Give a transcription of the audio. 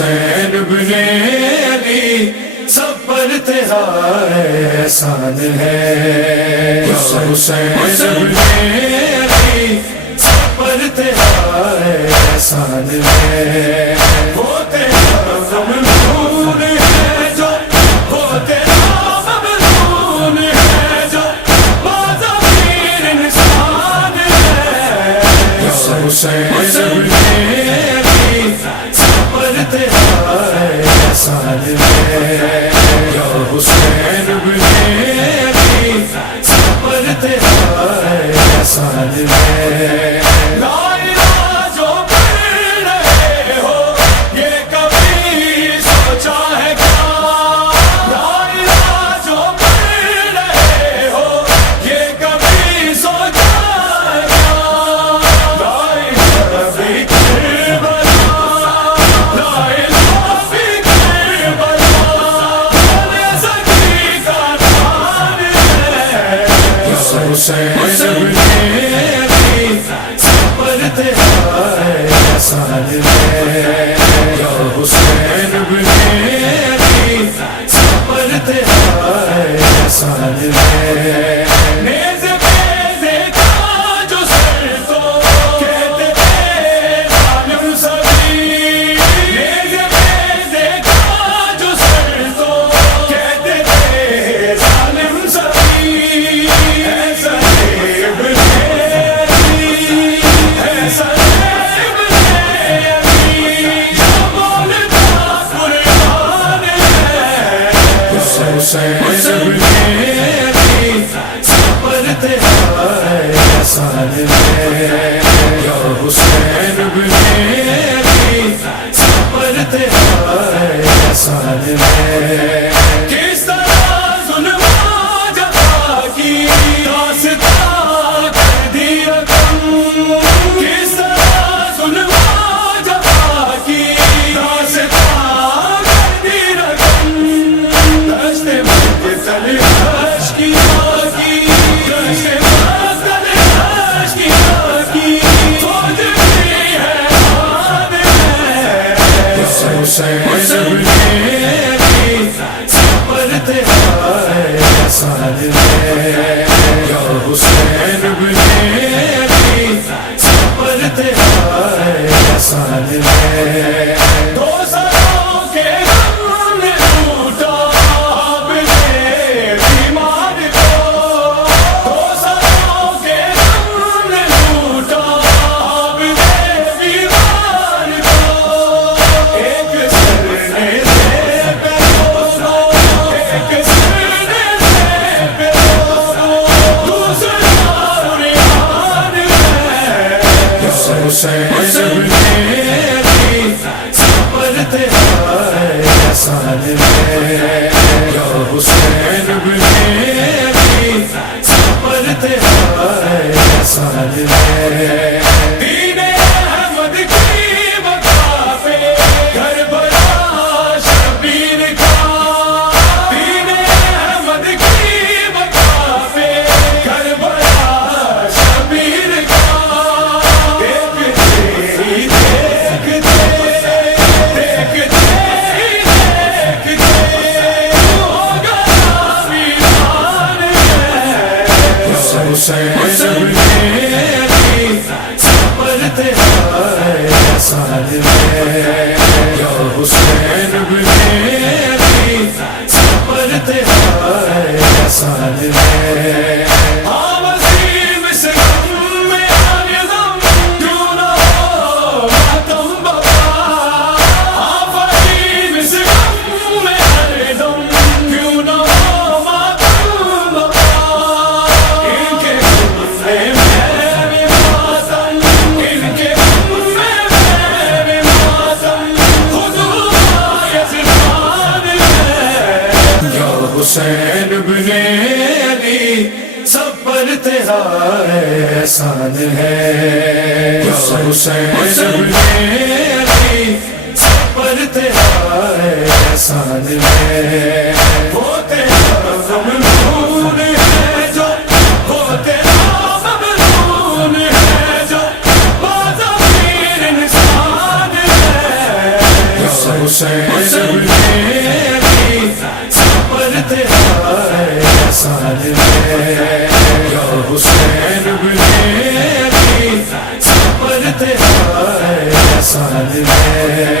حسین بن علی سب پر تیرا احسان ہے، حسین بن علی سب پر تیرا احسان ہے، وہ تیرا ممنون ہے جو، وہ تیرا ممنون ہے جو بازمیر انسان ہے، حسین بن علی سب پر تیرا احسان ہے، یا حسین بن علی سب پر تیرا احسان ہے، لا الہ جو پڑھ رہے ہو یہ کبھی سوچا ہے کیا، لا الہ جو پڑھ رہے ہو یہ کبھی سوچا ہے کیا، لا الہ فی کربلا، لا الہ فی کربلا، بولے سکی کا نام ہے، حسین بن علی سب پر تیرا احسان ہے، یا حسین بن علی سب پر تیرا احسان ہے، نیز پہ دیکھا جو سر تو کہتے تھے ظالم سبھی، نیز پہ دیکھا جو سر تو کہتے تھے ظالم سبھی، ایسا ابن علی، ایسا ابن علی جو بولتا قرآن ہے، حسین بن علی سب پر تیرا احسان ہے، یا حسین بن علی سب پر تیرا احسان ہے، کس طرح ظلم جفا کی داستان کر دی رقم، کس طرح ظلم جفا کی داستان کر دی رقم، دشت مقتل عشق کی آگی، دشت مقتل عشق کی آگی، فوج بھی حیران ہے، حسین بن علی سب پر تیرا احسان ہے، یا حسین بن علی سب پر تیرا احسان ہے، دو سروں کے غم نے لوٹا اپنے بیمار کو، دو سروں کے غم نے لوٹا اپنے بیمار کو، ایک سر نے سر پہ دونوں، ایک سر نے سر پہ دونوں، دوسرا ریحان ہے، حسین بن علی سب پر تیرا احسان ہے، یا حسین بن علی سب پر تیرا احسان ہے، دین احمد کی بقا پہ کربلا شبیر کا، دین احمد کی بقا پہ کربلا شبیر کا، دیکھتے ہی دیکھتے، دیکھتے ہی دیکھتے ہوگا ویران ہے، حسین بن علی سب پر تیرا احسان ہے، یا حسین بن علی سب پر تیرا احسان ہے، ہاں وسیم سے غم میں آنے غم کیوں نہ ہو ماتم بابا، ہاں وسیم سے غم میں آنے غم کیوں نہ ہو ماتم بابا، ان کے غم میں بھی ماتم، ان کے غم میں بھی ماتم، خود یزدان ہے، یا حسین بن علی سب پر تیرا احسان ہے، یا حسین بن علی سب پر تیرا احسان ہے، وہ تیرا ممنون ہے جو، وہ تیرا ممنون ہے جو بازمیر انسان ہے، احسان ہے یا حسین ابن علی سب پر تیرا احسان ہے